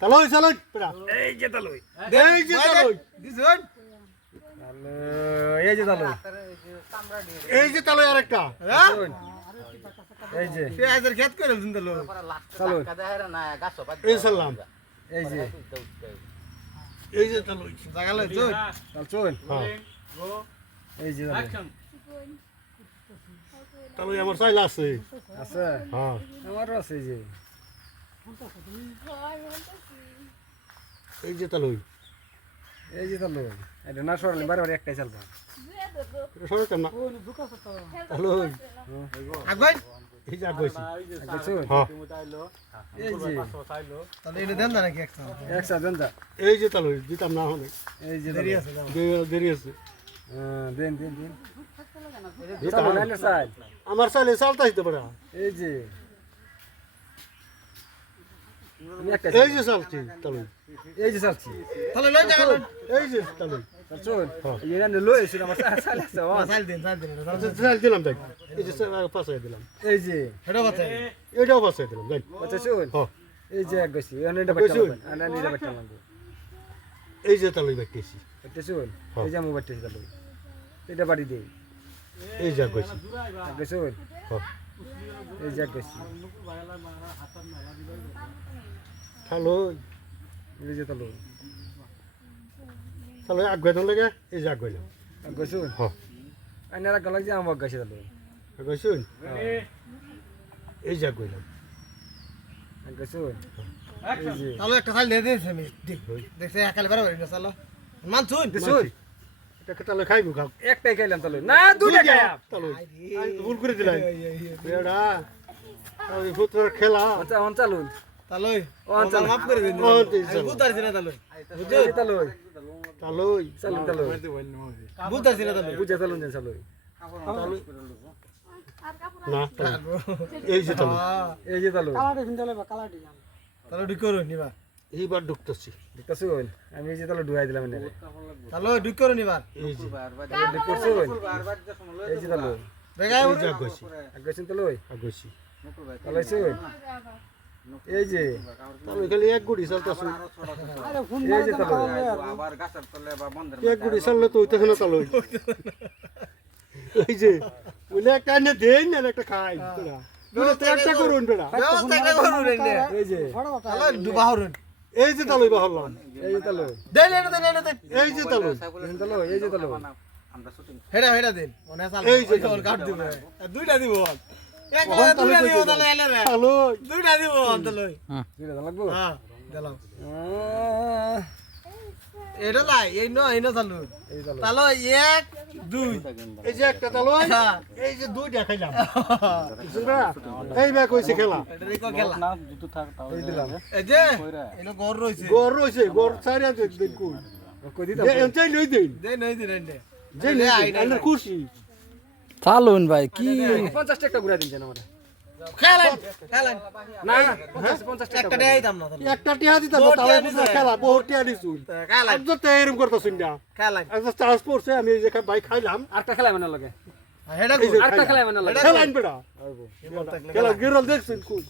তালই চালই পেড়া এই যে তালুই এই যে তালই দিছুন এই যে তালুই এই যে তালই আরেকটা এই যে পেঁয়াজের ক্ষেত করে দিন তালুই তালুই এই সালাম এই যে তালই জাগালে চুন চুন হ্যাঁ এই যে তালই আমার চাইলা আছে আছে হ্যাঁ আমারও আছে এই যে তালই তালুই এটা না সরালে বারে বারে একটাই চালবে সরকার না তালই আগুন এই যে আগইছি চুন হ্যাঁ এই যে তাহলে এটা দেন না নাকি একশো দেন দা এই যে তালই দিতাম না হলে এই যে দেরি আছে দেরি আছে দেন দেন দেন এটা বানাইলে চাই আমার চাইলে চালতা দিতে পারে এই যে এই যে চালছি তালই এই যে চালছি তাহলে লই যা এই যে তালই চল এই না লই এসে আমার চাল আছে চাল দিন চাল দিলাম দেখ এই যে পাশে দিলাম এই যে এটা বাতাই এটাও পাশে দিলাম দেখ আচ্ছা চল হ্যাঁ এই যে এক গছি এনে এটা বাটা আনা নিরা বাটা লাগবে এই যে তালই বাইতেছি এটা চল এই যে আমি বাটাছি তালই এটা বাড়ি দেই এই যে আগইছি চল হ্যাঁ এই যে এক গছি হ্যালো এই যে তালই তাহলে আগুয়ান লাগে এই যে আগুয়াইলাম গছুন হ্যাঁ আইনারা গলাক যে আমার গছি তালই আগুয়াইছুন এই যে আগুয়াইলাম গছুন এই যে তাহলে একটা খালি দিয়ে দিয়েছে আমি দেখছে একালে বেরো না চালো মানছুন দিছুন এটা তাহলে খাইবো খাও একটাই খাইলাম তালই না দুইটা খাইলাম তাহলে আমি তো ভুল করে দিলাম এডা ওই ফুটবল খেলা আচ্ছা অন চালুন তালই অন চাল মাফ করে দিন ও দিছ বুঝতারছি না তালই বুঝছো তালই তালই চালুন তালই বুঝতারছি না তালই বুঝা চালুন দেন চালুই না এই যে তালই এই যে তালুই তালই ঢুক করো নিবা এইবার ঢুকতেছি দেখছুন আমি এই যে তালুই ডুয়াই দিলাম এনে তালই ঢুক করো নিবা এই যে দেখছুন এই যে তালুই বেগাই এই যে আগুয়াইছি আগছুন তালুই আগুয়াইছি তালইছুন এই যে তাহলে খালি এক গুড়ি চালতেছি এই যে তালুই এক গুড়ি চাললে তো হইতেছে না তালই এই যে বলে একটা এনে দেন না একটা খাই তোরা তোরা তো একটা করুন বেড়া ব্যবস্থা একটা করো রে এই যে তালই ডুবা হরুন এই যে তালই বাহলাম এই যে তালুই দেন এনে দেন এই যে তালই এই যে তালুই হেডা দেন ওনে চাল এই যে ওর কাট দিবে দুইটা দিব একটা দুইটা দিব তাহলে এলে রে তালই দুইটা দিব তালই দুইটা লাগবো হ্যাঁ দিলাম এটা লাই এই ন চালু এই তালুই তালই 1 2 এই যে একটা তালই হ্যাঁ এই যে দুইটা খাইলাম বুঝলা এই ব্যাগ কইছে খেলা এটা রেকো খেলা এই দিলাম এই যে এলো ঘর রইছে গর রইছে গর চারিয়া দেখবেন কই কই দিতাম এমটাই লই দেন দেন এই দিন এন্ডে যে লই দেন আন্ডার খুশি চালুন ভাই কি 50 টাকা ঘুরা দিন জানা আমারে খেলেন না 50 টাকা একটা দেই দাম না তাহলে একটা টিয়া দিতা না তাহলে বুঝলা খেলা বহুত টিয়া দিছু খেলেন আজ তো এরকম করতাছুন না খেলেন আজ চার্জ পড়ছে আমি এই যে ভাই খাইলাম আরেকটা খেলা মানে লাগে হেডা এই যে আরেকটা খেলা মানে লাগে খেলাইন বেড়া খেলা গিরল দেখছেন খুব